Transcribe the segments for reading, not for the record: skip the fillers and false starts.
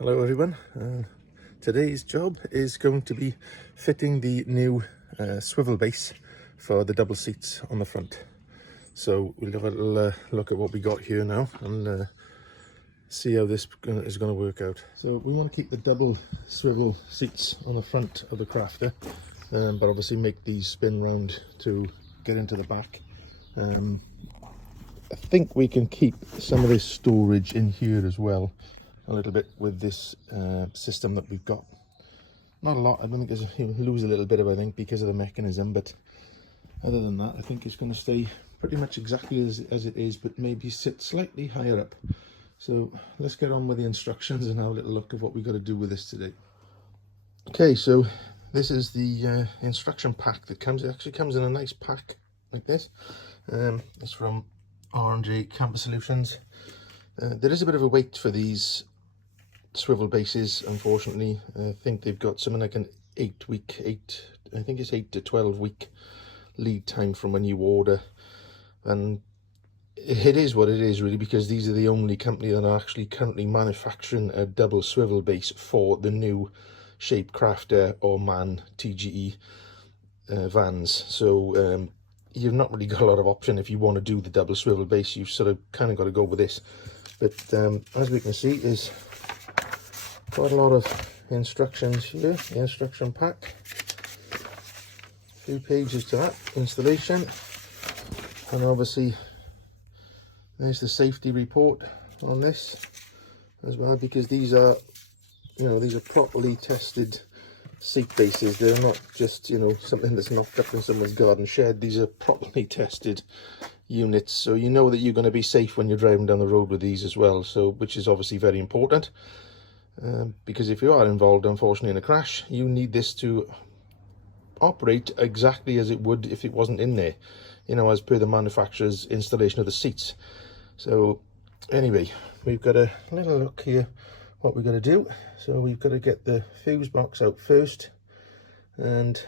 Hello everyone, today's job is going to be fitting the new swivel base for the double seats on the front. So we'll have a little look at what we got here now and see how this is going to work out. So we want to keep the double swivel seats on the front of the crafter, but obviously make these spin round to get into the back. I think we can keep some of this storage in here as well a little bit with this system that we've got. Not a lot. I don't think you'll lose a little bit of, I think, because of the mechanism, but other than that I think it's going to stay pretty much exactly as it is, but maybe sit slightly higher up. So let's get on with the instructions and have a little look at what we've got to do with this today. Okay, so this is the instruction pack that comes. It actually comes in a nice pack like this. It's from Jcamperaolutions. There is a bit of a wait for these swivel bases, unfortunately. I think they've got something like an 8 to 12 week lead time from when you order, and it is what it is really, because these are the only company that are actually currently manufacturing a double swivel base for the new Shape Crafter or MAN TGE vans. So you've not really got a lot of option if you want to do the double swivel base. You've sort of kind of got to go with this. But as we can see, there's quite a lot of instructions here. The instruction pack, a few pages to that, installation, and obviously there's the safety report on this as well, because these are, these are properly tested seat bases. They're not just, something that's knocked up in someone's garden shed. These are properly tested units, so you know that you're going to be safe when you're driving down the road with these as well, so which is obviously very important, because if you are involved unfortunately in a crash, you need this to operate exactly as it would if it wasn't in there, as per the manufacturer's installation of the seats. So anyway, we've got a little look here what we've got to do. So we've got to get the fuse box out first and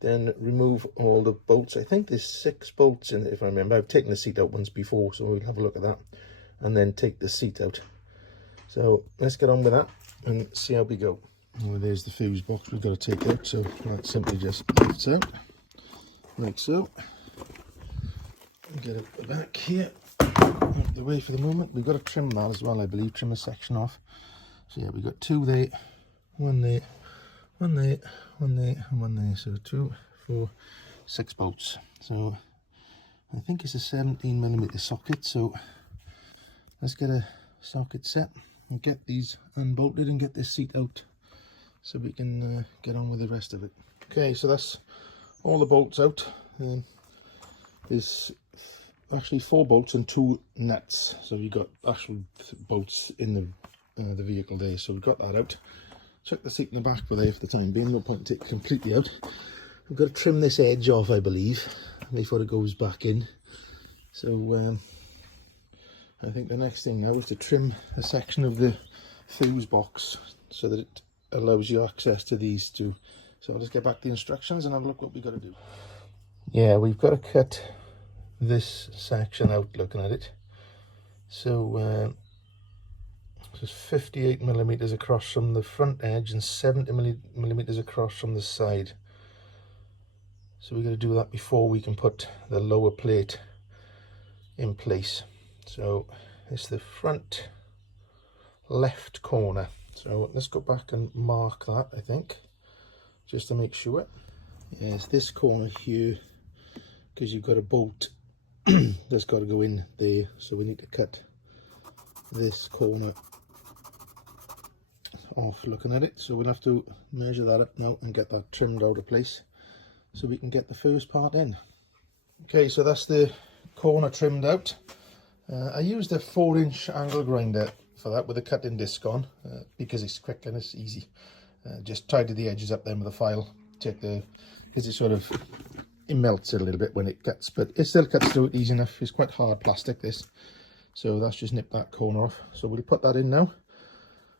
then remove all the bolts. I think there's 6 bolts in it, if I remember. I've taken the seat out once before, so we'll have a look at that and then take the seat out. So let's get on with that and see how we go. Well, there's the fuse box we've got to take out, so that simply just lifts out like so. Get it back here, out the way for the moment. We've got to trim that as well, I believe, trim a section off. So yeah, we've got 2 there, 1 there, 1 there, 1 there, and 1 there. So 2, 4, 6 bolts. So I think it's a 17mm socket. So let's get a socket set and get these unbolted and get this seat out so we can get on with the rest of it. Okay, so that's all the bolts out. There's actually 4 bolts and 2 nuts, so you've got actual bolts in the vehicle there. So we've got that out. Chuck the seat in the back for there for the time being. No point in taking it completely out. We've got to trim this edge off, I believe, before it goes back in. So I think the next thing now is to trim a section of the fuse box so that it allows you access to these two. So I'll just get back to the instructions and have a look what we've got to do. Yeah, we've got to cut this section out, looking at it. So it's 58mm across from the front edge and 70mm across from the side. So we've got to do that before we can put the lower plate in place. So it's the front left corner. So let's go back and mark that, I think, just to make sure. Yeah, it's this corner here, because you've got a bolt that's got to go in there, so we need to cut this corner off, looking at it. So we'll have to measure that up now and get that trimmed out of place so we can get the first part in. Okay, so that's the corner trimmed out. I used a 4-inch angle grinder for that with a cutting disc on, because it's quick and it's easy. Just tidy the edges up then with a file, because it melts it a little bit when it cuts, but it still cuts through it easy enough. It's quite hard plastic, this, so that's just nipped that corner off. So we'll put that in now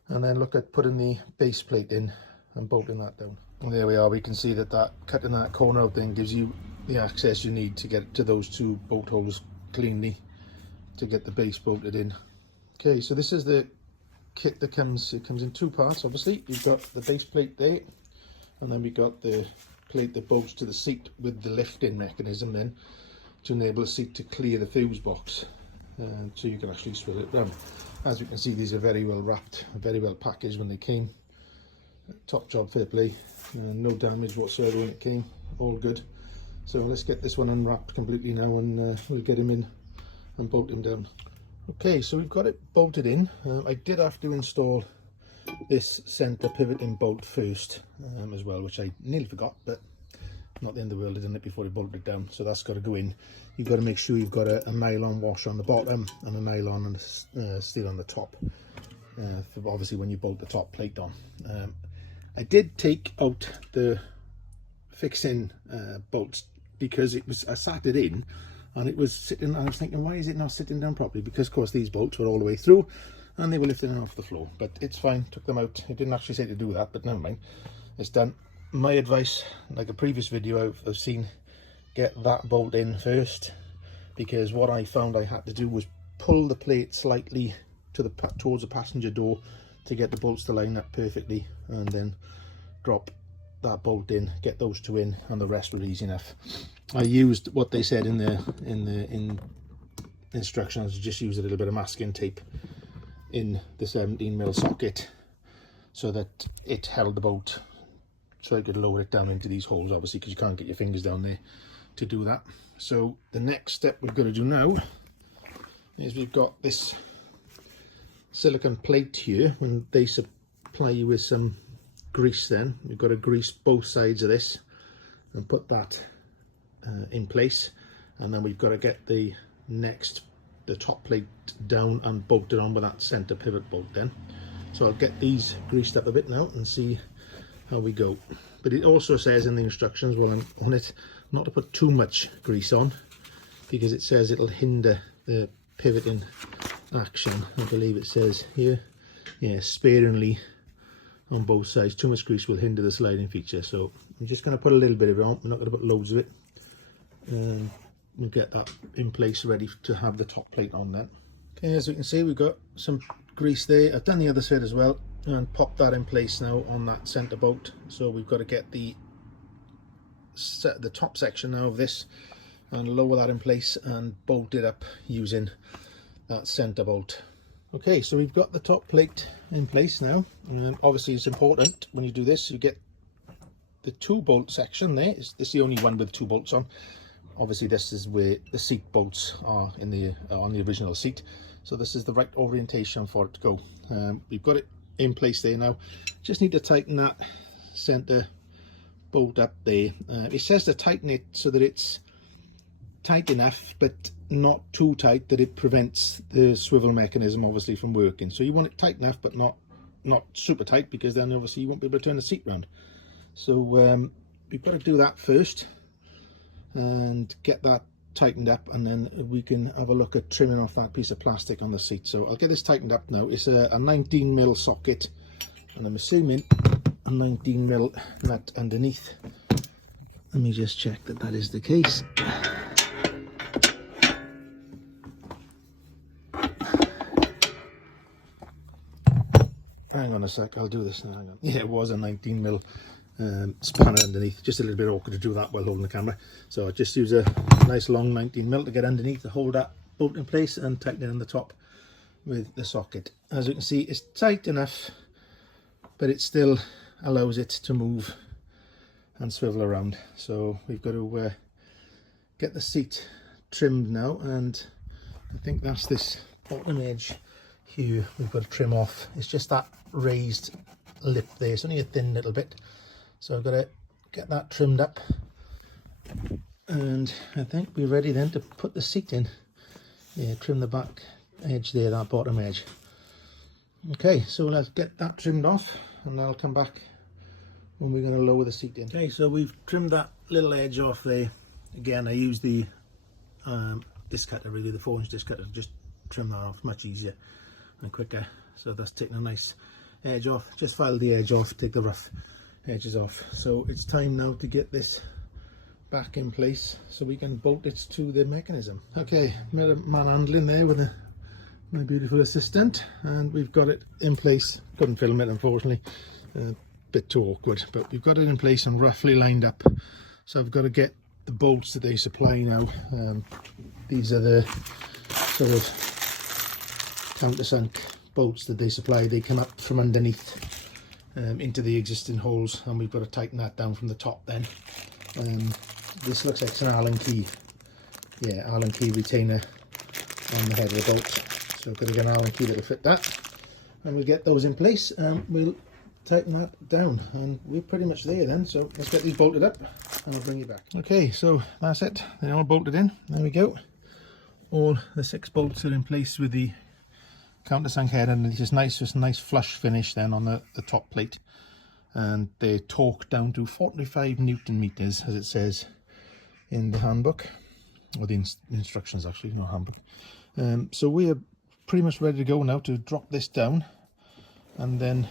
and then look at putting the base plate in and bolting that down. And there we are. We can see that cutting that corner out then gives you the access you need to get to those 2 bolt holes cleanly to get the base bolted in. Okay, so this is the kit that comes in two parts. Obviously, you've got the base plate there, and then we got the plate that bolts to the seat with the lifting mechanism then to enable the seat to clear the fuse box, so you can actually swivel it round. As you can see, these are very well wrapped, very well packaged when they came. Top job, fair play. No damage whatsoever when it came, all good. So let's get this one unwrapped completely now, and we'll get him in and bolt him down. Okay, so we've got it bolted in. I did have to install this centre pivoting bolt first as well, which I nearly forgot, but not the end of the world. I did it before I bolted it down, so that's got to go in. You've got to make sure you've got a nylon washer on the bottom and a nylon and steel on the top, for obviously when you bolt the top plate on. I did take out the fixing bolts because I sat it in and it was sitting, I was thinking, why is it not sitting down properly? Because of course these bolts were all the way through and they were lifting off the floor, but it's fine. Took them out. I didn't actually say to do that, but never mind, it's done. My advice, like a previous video I've seen, get that bolt in first, because what I found I had to do was pull the plate slightly towards the passenger door to get the bolts to line up perfectly, and then drop that bolt in, get those two in, and the rest were easy enough. I used what they said in the instructions, just use a little bit of masking tape in the 17mm socket so that it held the bolt, so I could lower it down into these holes, obviously, because you can't get your fingers down there to do that. So the next step we've got to do now is we've got this silicone plate here. When they supply you with some grease, then we've got to grease both sides of this and put that in place, and then we've got to get the top plate down and bolted on with that center pivot bolt then. So I'll get these greased up a bit now and see how we go. But it also says in the instructions while I'm on it not to put too much grease on, because it says it'll hinder the pivoting action. I believe it says here, yeah, sparingly on both sides. Too much grease will hinder the sliding feature, so I'm just going to put a little bit of it on. We're not going to put loads of it. We'll get that in place ready to have the top plate on then. Okay, as you can see, we've got some grease there. I've done the other side as well and pop that in place now on that center bolt. So we've got to get the top section now of this and lower that in place and bolt it up using that center bolt. Okay, so we've got the top plate in place now, and obviously it's important when you do this, you get the 2-bolt section there. This is the only one with 2 bolts on. Obviously this is where the seat bolts are in the on the original seat, so this is the right orientation for it to go. We've got it in place there now. Just need to tighten that center bolt up there. It says to tighten it so that it's tight enough but not too tight that it prevents the swivel mechanism obviously from working. So you want it tight enough but not super tight, because then obviously you won't be able to turn the seat round. So we've got to do that first and get that tightened up, and then we can have a look at trimming off that piece of plastic on the seat. So I'll get this tightened up now. It's a 19mm socket, and I'm assuming a 19mm nut underneath. Let me just check that that is the case. Hang on a sec, I'll do this now. Hang on. Yeah, it was a 19mm spanner underneath. Just a little bit awkward to do that while holding the camera, so I just use a nice long 19mm to get underneath to hold that bolt in place and tighten it on the top with the socket. As you can see, it's tight enough, but it still allows it to move and swivel around. So we've got to get the seat trimmed now, and I think that's this bottom edge here we've got to trim off. It's just that raised lip there. It's only a thin little bit, so I've got to get that trimmed up, and I think we're ready then to put the seat in. Yeah, trim the back edge there, that bottom edge. Okay, so let's get that trimmed off, and I'll come back when we're going to lower the seat in. Okay, so we've trimmed that little edge off there. Again, I use the disc cutter, really, the 4-inch disc cutter, to just trim that off. Much easier and quicker. So that's taking a nice edge off. Just file the edge off, take the rough edges off. So it's time now to get this back in place so we can bolt it to the mechanism. Okay, manhandling there with the my beautiful assistant, and we've got it in place. Couldn't film it unfortunately, a bit too awkward, but we've got it in place and roughly lined up. So I've got to get the bolts that they supply now. These are the sort of countersunk bolts that they supply. They come up from underneath into the existing holes, and we've got to tighten that down from the top then. This looks like it's an Allen key. Yeah, Allen key retainer on the head of the bolt. So I've got to get an Allen key that'll fit that, and we'll get those in place and we'll tighten that down, and we're pretty much there then. So let's get these bolted up and I'll bring you back. Okay, so that's it. They're all bolted in. There we go. All the 6 bolts are in place with the countersunk head, and it's just a nice flush finish then on the top plate. And they're torqued down to 45 Newton meters, as it says in the handbook, or the instructions actually, not handbook. So we are pretty much ready to go now to drop this down, and then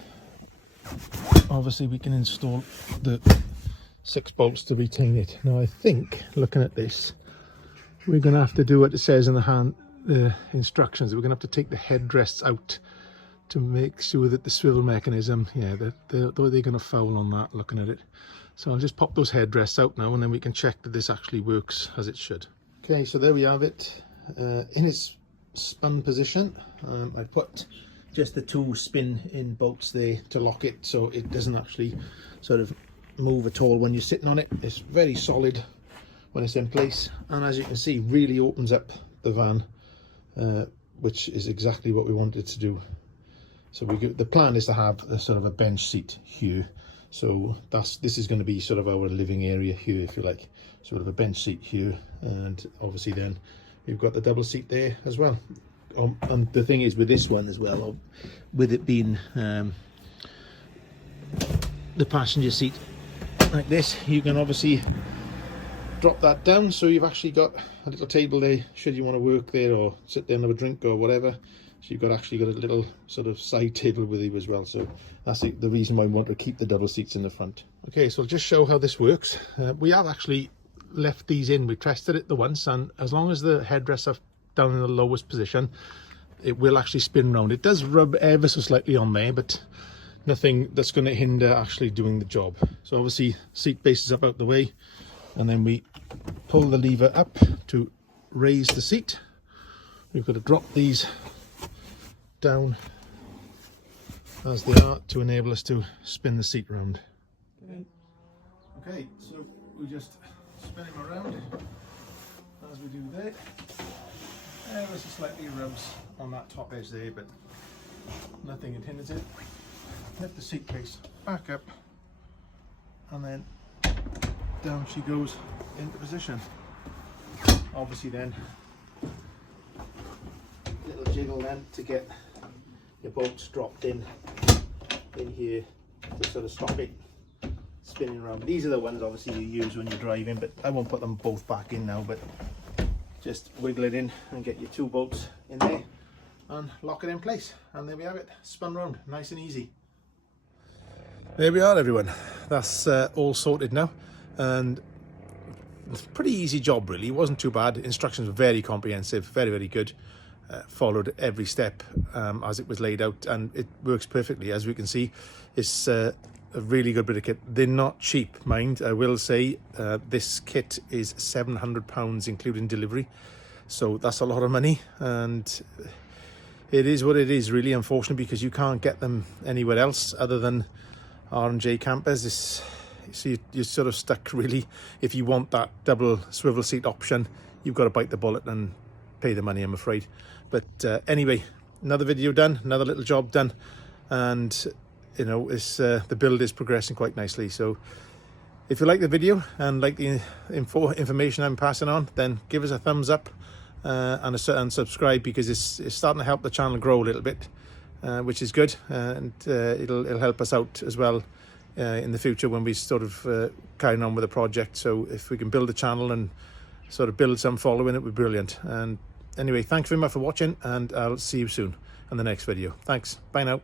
obviously we can install the 6 bolts to retain it. Now I think, looking at this, we're going to have to do what it says in the instructions. We're going to have to take the headrests out to make sure that the swivel mechanism, yeah, they're going to foul on that, looking at it. So I'll just pop those headrests out now, and then we can check that this actually works as it should. Okay, so there we have it in its spun position. I put just the 2 spin-in bolts there to lock it, so it doesn't actually sort of move at all when you're sitting on it. It's very solid when it's in place, and as you can see, really opens up the van, which is exactly what we wanted to do. So the plan is to have a sort of a bench seat here. So this is going to be sort of our living area here, if you like, sort of a bench seat here, and obviously then we've got the double seat there as well. And the thing is with this one as well, with it being the passenger seat like this, you can obviously drop that down, so you've actually got a little table there should you want to work there or sit there and have a drink or whatever. So you've actually got a little sort of side table with you as well. So that's the reason why we want to keep the double seats in the front. Okay, so I'll just show how this works. We have actually left these in. We tested it the once, and as long as the headrests are down in the lowest position, it will actually spin round. It does rub ever so slightly on there, but nothing that's going to hinder actually doing the job. So obviously seat base is up out the way, and then we pull the lever up to raise the seat. We've got to drop these down as they are to enable us to spin the seat round. Okay, so we just spin him around as we do there. Ever so slightly rubs on that top edge there, but nothing hinders it. Lift the seat base back up, and then down she goes into position. Obviously then, little jiggle then to get your bolts dropped in here to sort of stop it spinning around. These are the ones obviously you use when you're driving, but I won't put them both back in now, but just wiggle it in and get your 2 bolts in there and lock it in place, and there we have it, spun round, nice and easy. There we are everyone, that's all sorted now, and it's a pretty easy job really. It wasn't too bad. Instructions were very comprehensive, very good. Followed every step as it was laid out, and it works perfectly. As we can see, it's a really good bit of kit. They're not cheap, mind. I will say this kit is £700 including delivery, so that's a lot of money, and it is what it is really, unfortunately, because you can't get them anywhere else other than R&J campers. So you're sort of stuck really. If you want that double swivel seat option, you've got to bite the bullet and pay the money, I'm afraid. But anyway, another video done, another little job done, and you know, it's the build is progressing quite nicely. So if you like the video and like the information I'm passing on, then give us a thumbs up and subscribe, because it's starting to help the channel grow a little bit, which is good, and it'll help us out as well in the future when we sort of carry on with the project. So if we can build a channel and sort of build some following, it would be brilliant. And anyway, thanks very much for watching, and I'll see you soon in the next video. Thanks, bye now.